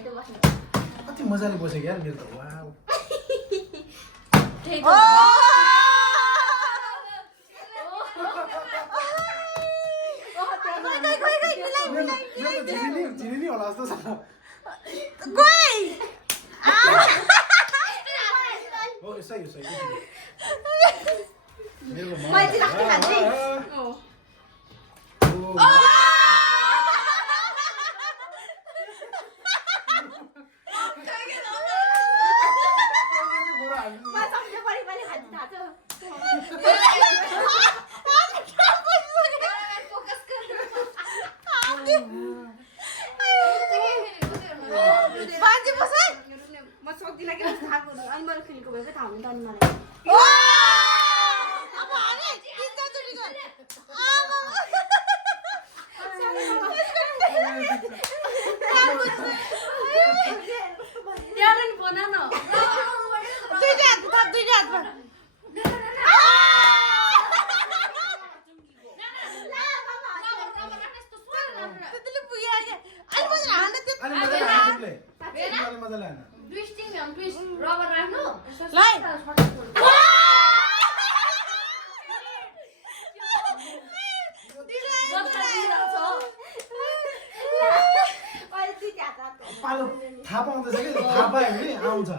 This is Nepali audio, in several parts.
कति मजाले बसेको यार मेरो त वाउ चिनी होला जस्तो छ हो सही सही मेरो मैले राख्दै खान्छु पालो थाहा पाउँदैछ कि थाहा पायो भने आउँछ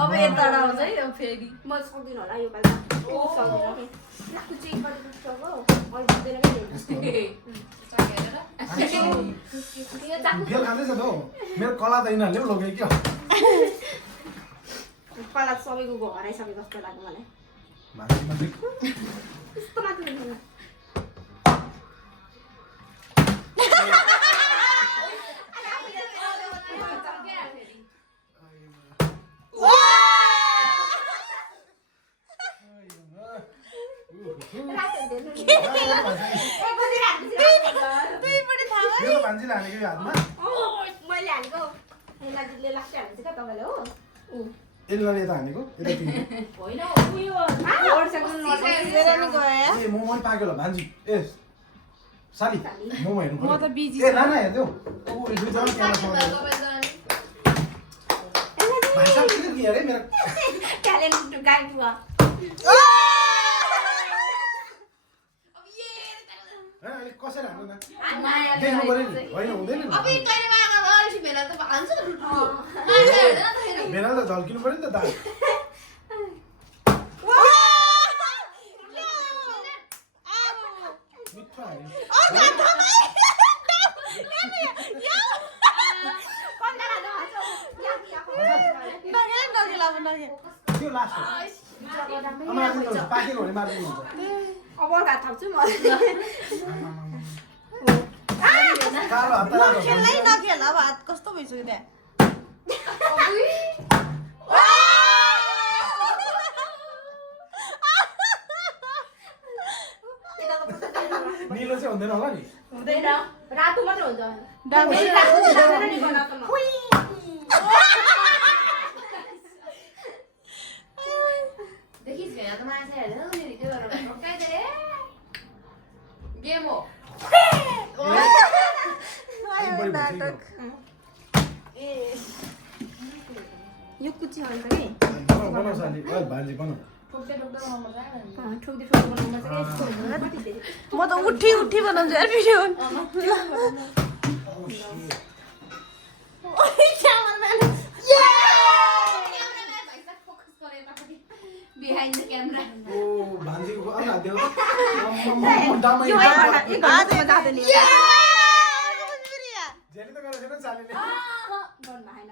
अब यता आउँछ है अब फेरि म सक्दिन होला यो पालि सक्दिन के लाखु चेक गरेको सक्छौ अहिले बुझ्दैन के बेल खाँदैछ त हो मेरो कला त यिनीहरूले पनि लग्यो क्या कला सबैको हराइसके जस्तो लाग्यो मलाई यस्तो मात्र भान्जीले हानेको यो हातमा मैले हालेको एलाजीले लास्ट हाल्छ क्या तपाईँले हो एल्लाले यता हानेको यता तिमी होइन उयो ए मोमो पनि पाक्यो होला भान्जी ए साली मोमो हेर्नु म त बिजी ए नाना हेर्देऊ ऊ दुईजना क्यामेरा भाषा किन के अरे मेरो ट्यालेन्ट गाइड हुआ अलिक कसरी हान्नु न मायाले देख्नु पर्यो नि होइन हुँदैन अब नि कहिले माया अलिक भेला त हान्छ नि भेनाल त झल्किनु पर्यो नि त दाल मिठो हाल्यो त्यो लास्ट हो पाकेको भने मार्दिनु हुन्छ अब घात थाप्छु म कालो हात लाग्यो खेल्नै नखेल अब हात कस्तो भइसक्यो त्यहाँ निलो चाहिँ हुँदैन होला नि हुँदैन रातो मात्र हुन्छ डाबे रातो जाँदैन नि बनाउँछ देखिस भेला त मान्छे हेर्दैन नि त्यो गरेर ठोक्काइदिए गेम हो नाटक यो कुची हाल्छ कि बनाउ साली भान्जी बनाउ ठोक्दै ठोक्दै बनाउनु पर्छ ठोक्दै ठोक्दै बनाउनु पर्छ कि म त उठी उठी बनाउँछु यार भिडियो behind the camera ओ भान्जीको अलि हात देऊ यो आज मजा नि जेले त गरेछ नि सालीले गर्न भएन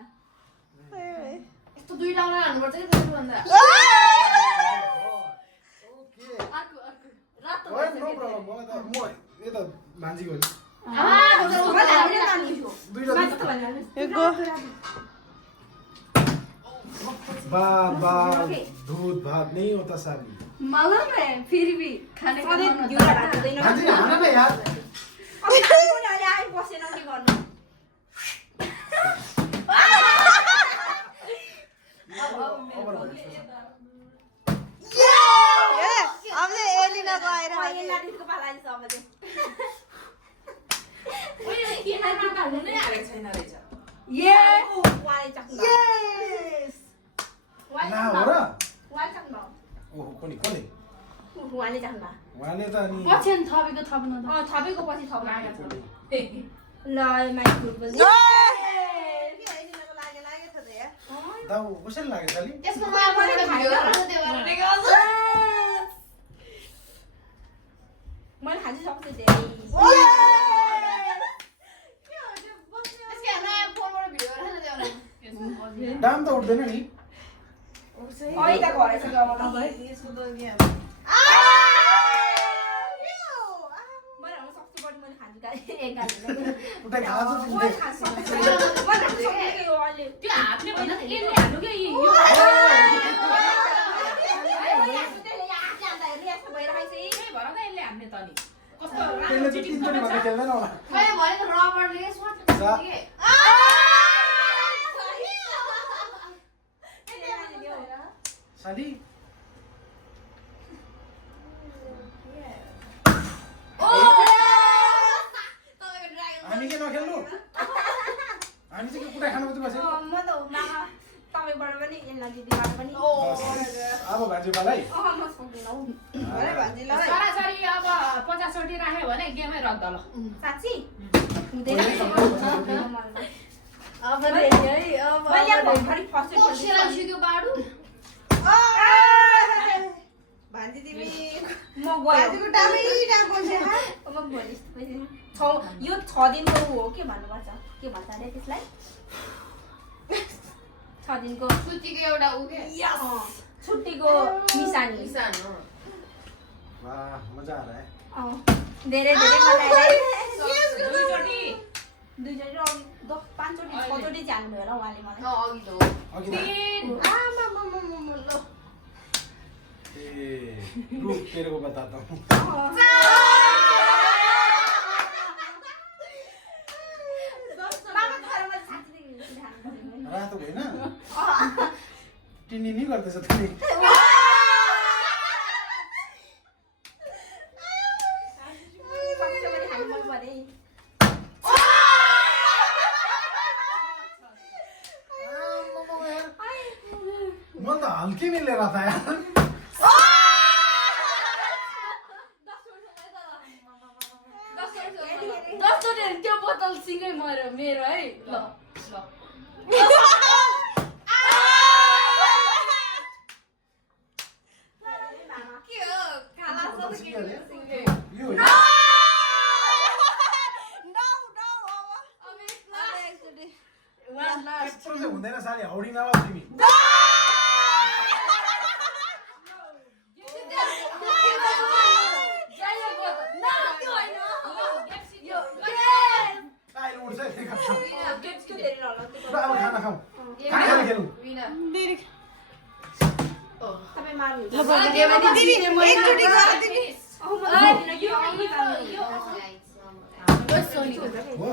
यस्तो दुई लाउन हाल्नुपर्छ कि त्यसको भन्दा ओके अर्को अर्को रातो ओइ नो प्रब्लम मलाई त म यता भान्जीको हो मलाई हाल्ने नानी दुईटा मात्र भन्नु गो भात दूध भात नहीं होता साली मालूम है फिर भी खाने का सधैँ मन घिउ होता है। राख्दैन भान्जी हान न यार अब खानु पनि अहिले आइ बसेन के गर्नु हमले एलिनाको आएर एलिनाको पाला आइछ अब चाहिँ उयो किनारमा हाल्नु नै हालेको छैन रहेछ। ये वाले चक्न यस ना हो र वाले चक्न ओहो कोनी कोनी वाले चक्न उहाँले त अनि पछि अनि थपेको थप्नु त। थपेको पछि थप्न आएको छ ल माइ ग्रुप पनि के एलिनाको लागि लागेछ त यार दाउ कसरी लाग्यो साली त्यसको माया परेर भिडियो गर्नु त्यो भएर निकाल्छ। मैले खानु सक्छु त्यसको नयाँ फोनबाट भिडियो गरेर त्यो भएर दाम त उठ्दैन नि अहिले त घरै छ अब यसको त यहाँ मैले हुन सक्छु बट मैले खानु गाली एक गाली उठै खान्छ मैले खान्छु मैले सक्छु अहिले त्यो हातले भन्दा त यसले हाल्नु के यो भएर त यसले हान्ने त नि कस्तो त्यसले चाहिँ तिनचोटि भन्दा खेल्दैन होला मैले भनेको रबरले के स्वाट के साली हामी के नखेल्नु हामी चाहिँ के कुटा खानु मात्रै बसेको म त तपाईँबाट पनि यसलाई दिदीबाट पनि अब भान्जीपालाई म सक्दिनँ हौ भरे भान्जीलाई सरासरी अब 50 चोटि राख्यो भने गेमै रद्द ल। साँच्ची हुँदैन अब रेडी है अब मैले भर्खरै फर्स्ट कोसेला सिक्यो बाडु भान्जी तिमी म गएँ भान्जीको टामै टाम बस्छ अब भोलि यो 6 दिनको हो के भन्नुपर्छ के भन्छ अरे त्यसलाई 6 दिनको सुतीको एउटा उ के छुट्टीको निशानी निशान हो। वाह मजा आ रहा है धेरै धेरै मलाई दुईचोटि दुईचोटि 5 चोटि 6 चोटि जानुभयो होला उहाँले मलाई अघि त हो। अघि तीन ल ए रुक तेरे को बताता हूँ बाबा घरमा साथी रातो होइन टिनी नि गर्दैछ तिमी मन त हल्की मिले रहा था यार त्यो बोतल सिँगै मर्यो मेरो है ल ल के हो खाला छ त के सिङ्गे यो नो नो अब एकचोटि वान लास्ट त्यत्रो चाहिँ हुँदैन साली हौडी नआऊ तिमी अहिले उठ्छ है फेरि खान्छ। ल अब खाना खाऊ खाना खेलौँ तपाईँ मार्नु दिदी एकचोटि गर दिदी हो